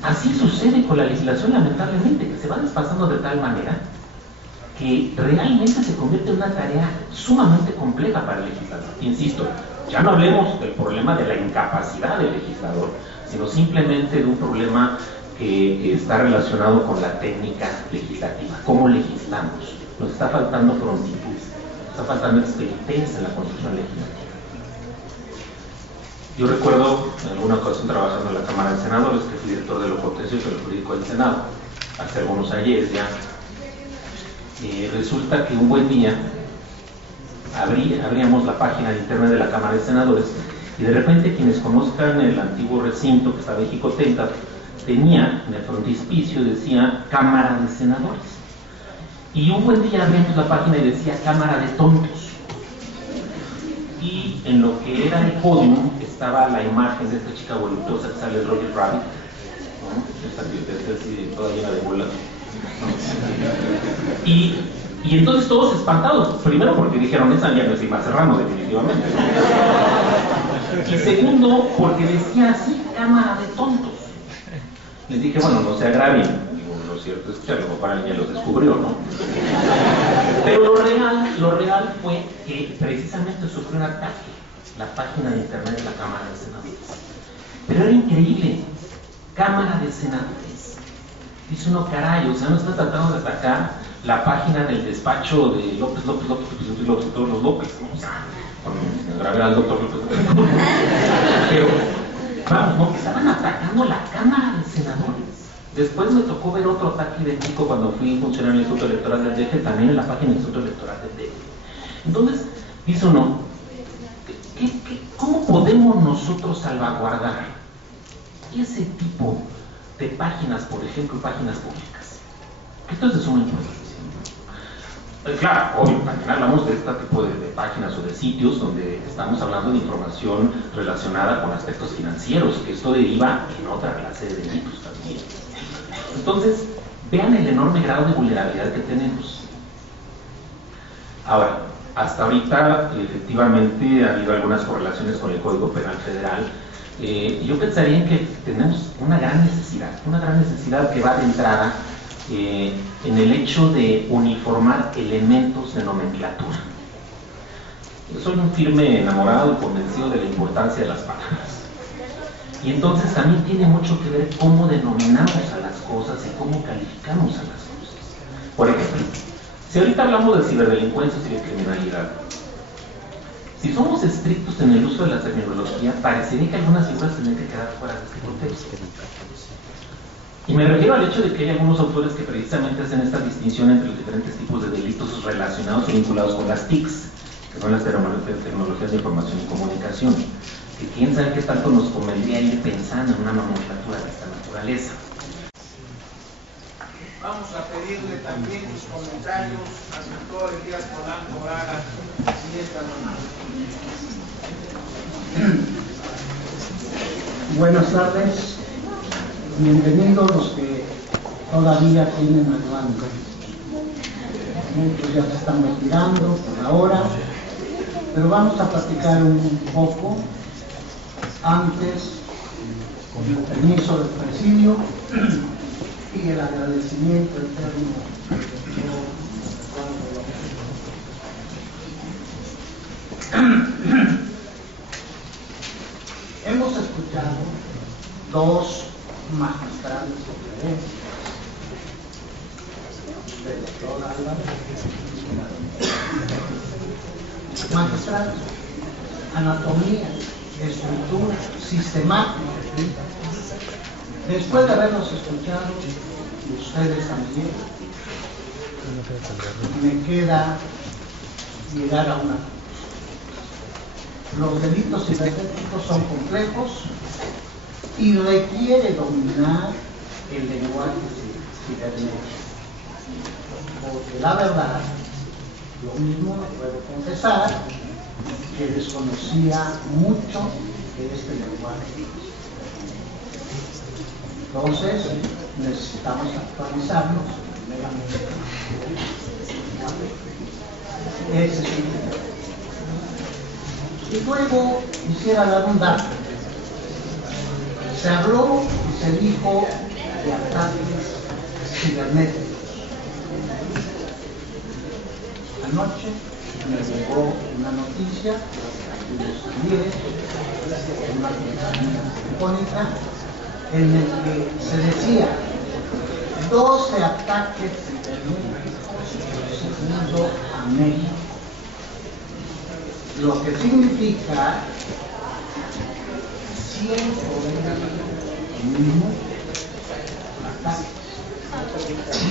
así sucede con la legislación, lamentablemente, que se va desfasando de tal manera que realmente se convierte en una tarea sumamente compleja para el legislador. Insisto, ya no hablemos del problema de la incapacidad del legislador, sino simplemente de un problema que está relacionado con la técnica legislativa. ¿Cómo legislamos? Nos está faltando prontitud, está faltando experiencia en la construcción legislativa. Yo recuerdo en alguna ocasión trabajando en la Cámara de Senadores, que fui director de lo contencioso del jurídico del Senado, hace algunos ayeres ya. Resulta que un buen día abríamos la página de internet de la Cámara de Senadores y de repente quienes conozcan el antiguo recinto que estaba en Jicotenta, tenía en el frontispicio, decía Cámara de Senadores. Y un buen día abrimos la página y decía Cámara de Tontos. Y en lo que era el podium estaba la imagen de esta chica voluptuosa que sale Roger Rabbit, ¿no? Esta que toda llena de bolas. Y entonces todos espantados, primero porque dijeron, esa ya no es Irma Serrano, definitivamente, ¿no? Y segundo, porque decía así, Cámara de Tontos. Les dije, bueno, no se agravien. Digo, lo cierto es que a lo mejor alguien los descubrió, ¿no? Pero lo real fue que precisamente sufrió un ataque la página de internet de la Cámara de Senadores. Pero era increíble, Cámara de Senadores. Dice uno, caray, o sea, no está tratando de atacar la página del despacho de López y todos los López, ¿no? O sea, con grabar al doctor López. Pero, vamos, no, que estaban atacando la Cámara de Senadores. Después me tocó ver otro ataque idéntico cuando fui funcionario del Instituto Electoral del DF, también en la página del Instituto Electoral del DF. Entonces, dice uno, ¿cómo podemos nosotros salvaguardar ese tipo de páginas, por ejemplo, páginas públicas? Esto es de suma importancia. Claro, obvio, también hablamos de este tipo de páginas o de sitios donde estamos hablando de información relacionada con aspectos financieros, que esto deriva en otra clase de delitos también. Entonces, vean el enorme grado de vulnerabilidad que tenemos. Ahora, hasta ahorita, efectivamente, ha habido algunas correlaciones con el Código Penal Federal. Yo pensaría en que tenemos una gran necesidad que va de entrada en el hecho de uniformar elementos de nomenclatura. Yo soy un firme enamorado y convencido de la importancia de las palabras. Y entonces también tiene mucho que ver cómo denominamos a las cosas y cómo calificamos a las cosas. Por ejemplo, si ahorita hablamos de ciberdelincuencia y cibercriminalidad, si somos estrictos en el uso de la terminología, parecería que algunas figuras tendrían que quedar fuera de este contexto. Y me refiero al hecho de que hay algunos autores que precisamente hacen esta distinción entre los diferentes tipos de delitos relacionados y vinculados con las TICs, que son las tecnologías de información y comunicación, que quién sabe qué tanto nos convendría ir pensando en una nomenclatura de esta naturaleza. Vamos a pedirle también sus comentarios al doctor Elías Polanco Braga, si es tan amable. Buenas tardes, bienvenidos los que todavía tienen hablando. Muchos ya se están retirando por ahora, pero vamos a platicar un poco antes, con el permiso del presidio y el agradecimiento eterno del Hemos escuchado dos magistrales diferentes, del doctor Álvarez, magistrales, anatomía, estructura, sistemática. Después de haberlos escuchado, y ustedes también, me queda llegar a una conclusión. Los delitos cibernéticos son complejos y requiere dominar el lenguaje cibernético. Porque la verdad, yo mismo me puedo confesar que desconocía mucho de este lenguaje. Entonces, necesitamos actualizarnos primeramente. Ese es el tema. Y luego quisiera dar un dato. Se habló y se dijo de ataques cibernéticos. Anoche me llegó una noticia de los Ramírez, una compañía telefónica, en el que se decía 12 ataques cibernéticos segundo a México. Lo que significa 120 mínimo ataques,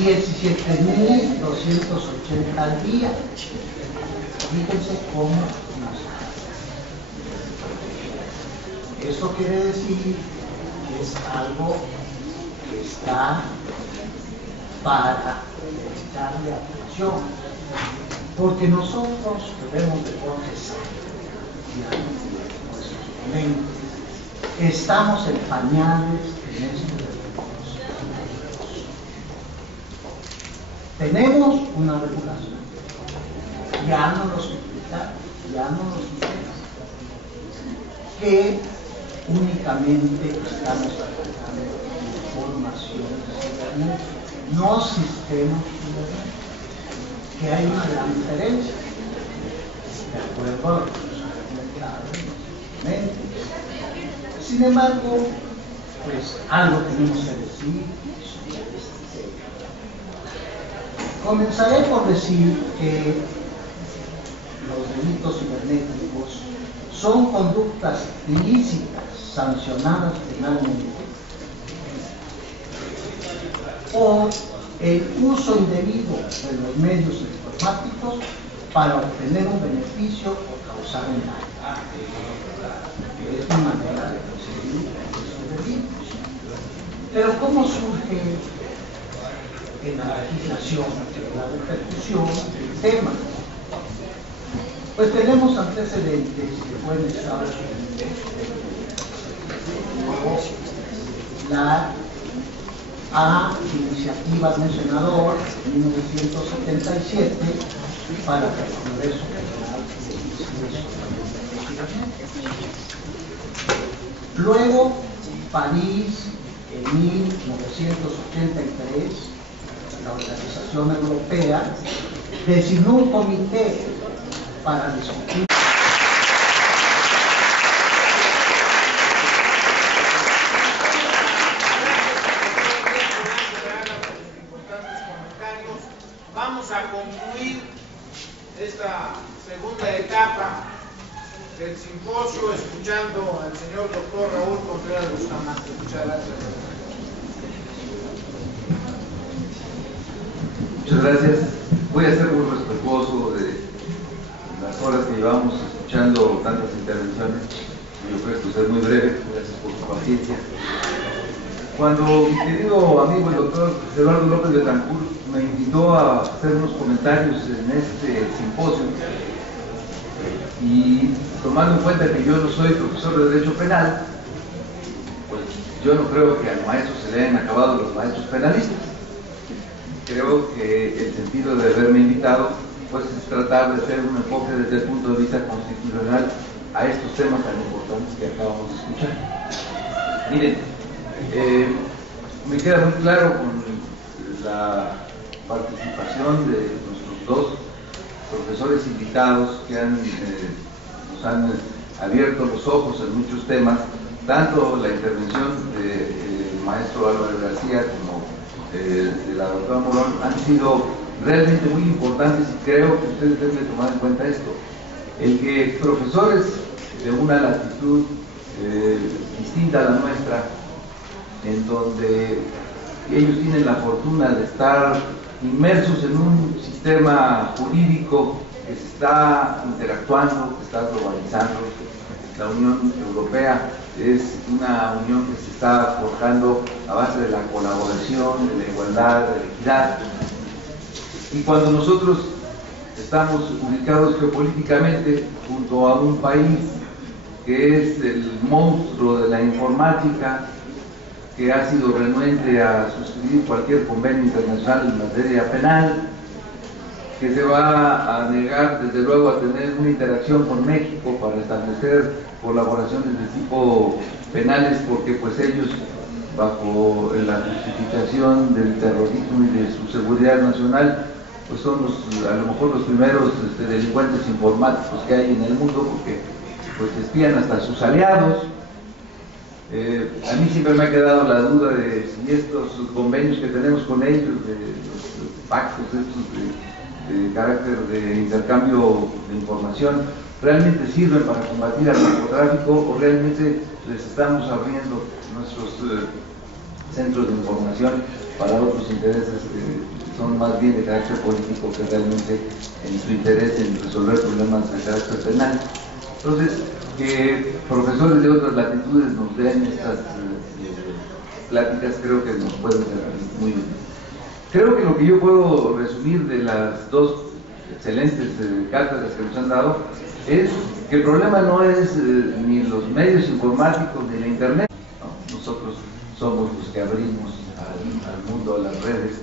17.280 al día. Fíjense cómo nos da. Esto quiere decir que es algo que está para prestarle atención, porque nosotros debemos de confesar que estamos en pañales en estos delitos. Tenemos una regulación, ya no nos explica, que únicamente estamos atacando información cibernética, no sistemas cibernéticos, que hay una gran diferencia, de acuerdo a lo que nos ha comentado anteriormente. Sin embargo, pues algo tenemos que decir sobre este tema. Comenzaré por decir que los delitos cibernéticos son conductas ilícitas sancionadas penalmente por el uso indebido de los medios informáticos para obtener un beneficio o causar un daño. Que es una manera de conseguir estos delitos. Pero ¿cómo surge en la legislación, en la repercusión del tema? Pues tenemos antecedentes que fue en Estados Unidos, la iniciativa de un senador en 1977 para que el Congreso Federal hiciera. Luego, París, en 1983, la Organización Europea designó un comité para discutir Vamos a concluir esta segunda etapa del simposio escuchando al señor doctor Raúl Contreras Bustamante. Muchas gracias. Muchas gracias. Voy a ser muy respetuoso de las horas que llevamos escuchando tantas intervenciones. Yo creo que ser muy breve. Gracias por su paciencia. Cuando mi querido amigo el doctor Eduardo López Betancourt me invitó a hacer unos comentarios en este simposio, y tomando en cuenta que yo no soy profesor de Derecho Penal, pues yo no creo que al maestro se le hayan acabado los maestros penalistas. Creo que el sentido de haberme invitado pues es tratar de hacer un enfoque desde el punto de vista constitucional a estos temas tan importantes que acabamos de escuchar. Miren, me queda muy claro con la participación de nuestros dos profesores invitados que nos han abierto los ojos en muchos temas, tanto la intervención del maestro Álvaro García como de la doctora Morón han sido realmente muy importantes, y creo que ustedes deben de tomar en cuenta esto: el que profesores de una latitud distinta a la nuestra, en donde ellos tienen la fortuna de estar inmersos en un sistema jurídico que se está interactuando, que está globalizando. La Unión Europea es una unión que se está forjando a base de la colaboración, de la igualdad, de la equidad. Y cuando nosotros estamos ubicados geopolíticamente junto a un país que es el monstruo de la informática, que ha sido renuente a suscribir cualquier convenio internacional en materia penal, que se va a negar desde luego a tener una interacción con México para establecer colaboraciones de tipo penales, porque pues ellos, bajo la justificación del terrorismo y de su seguridad nacional, pues son a lo mejor los primeros delincuentes informáticos que hay en el mundo, porque pues espían hasta sus aliados. A mí siempre me ha quedado la duda de si estos convenios que tenemos con ellos, de los pactos estos de carácter de intercambio de información, realmente sirven para combatir al narcotráfico, o realmente les estamos abriendo nuestros centros de información para otros intereses que son más bien de carácter político que realmente en su interés en resolver problemas de carácter penal. Entonces, que profesores de otras latitudes nos den estas pláticas, creo que nos pueden servir muy bien. Creo que lo que yo puedo resumir de las dos excelentes cátedras que nos han dado es que el problema no es ni los medios informáticos ni la internet, ¿no? Nosotros somos los que abrimos al mundo, a las redes,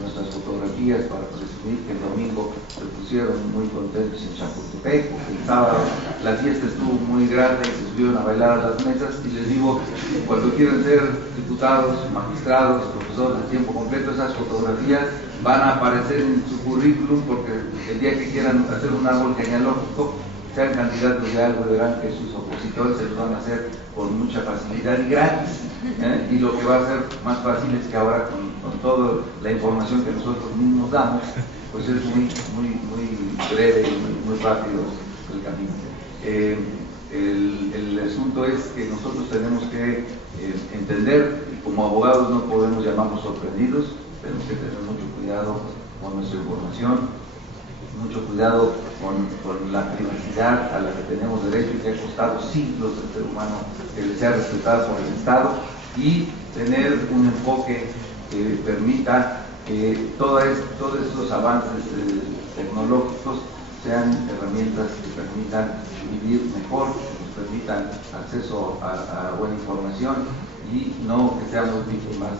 nuestras fotografías para presumir que el domingo se pusieron muy contentos en Chapultepec, porque el sábado la fiesta estuvo muy grande y se subieron a bailar a las mesas. Y les digo, cuando quieren ser diputados, magistrados, profesores de tiempo completo, esas fotografías van a aparecer en su currículum, porque el día que quieran hacer un árbol genealógico, sean candidatos de algo, verán que sus opositores se los van a hacer con mucha facilidad y gratis, y lo que va a ser más fácil es que ahora con toda la información que nosotros mismos damos, pues es muy breve y muy rápido el camino. El asunto es que nosotros tenemos que entender, y como abogados no podemos llamarnos sorprendidos, tenemos que tener mucho cuidado con nuestra información, mucho cuidado con la privacidad a la que tenemos derecho y que ha costado siglos del ser humano que sea respetada por el Estado, y tener un enfoque que permita que todos estos avances tecnológicos sean herramientas que permitan vivir mejor, que nos permitan acceso a buena información, y no que seamos víctimas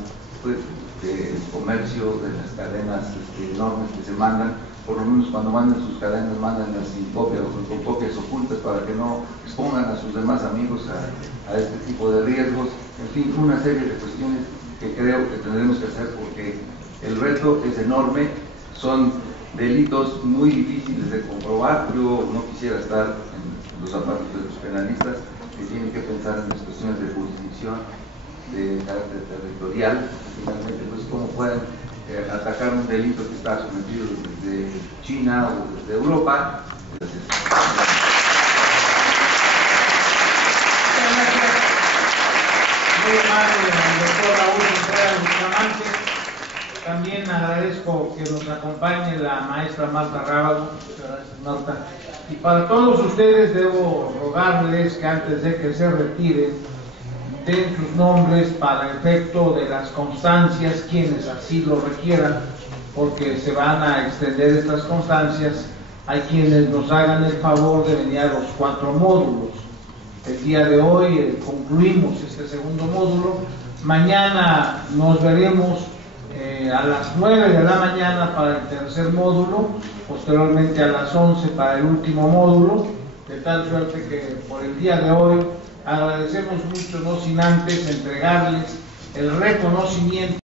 pues, del comercio, de las cadenas enormes que se mandan. Por lo menos cuando mandan sus cadenas, mandanlas sin copia o con copias ocultas para que no expongan a sus demás amigos a este tipo de riesgos. En fin, una serie de cuestiones que creo que tendremos que hacer, porque el reto es enorme, son delitos muy difíciles de comprobar. Yo no quisiera estar en los zapatos de los penalistas que tienen que pensar en las cuestiones de jurisdicción, de carácter territorial, finalmente, pues cómo pueden atacar un delito que está sometido desde China o desde Europa. Gracias. Muy amable al doctor Raúl Contreras Bustamante. También agradezco que nos acompañe la maestra Marta Rábago. Muchas gracias, Marta. Y para todos ustedes debo rogarles que antes de que se retiren, den sus nombres para efecto de las constancias, quienes así lo requieran, porque se van a extender estas constancias. Hay quienes nos hagan el favor de venir a los 4 módulos. El día de hoy concluimos este segundo módulo. Mañana nos veremos a las 9 de la mañana para el tercer módulo, posteriormente a las 11 para el último módulo, de tal suerte que por el día de hoy agradecemos mucho, no sin antes entregarles el reconocimiento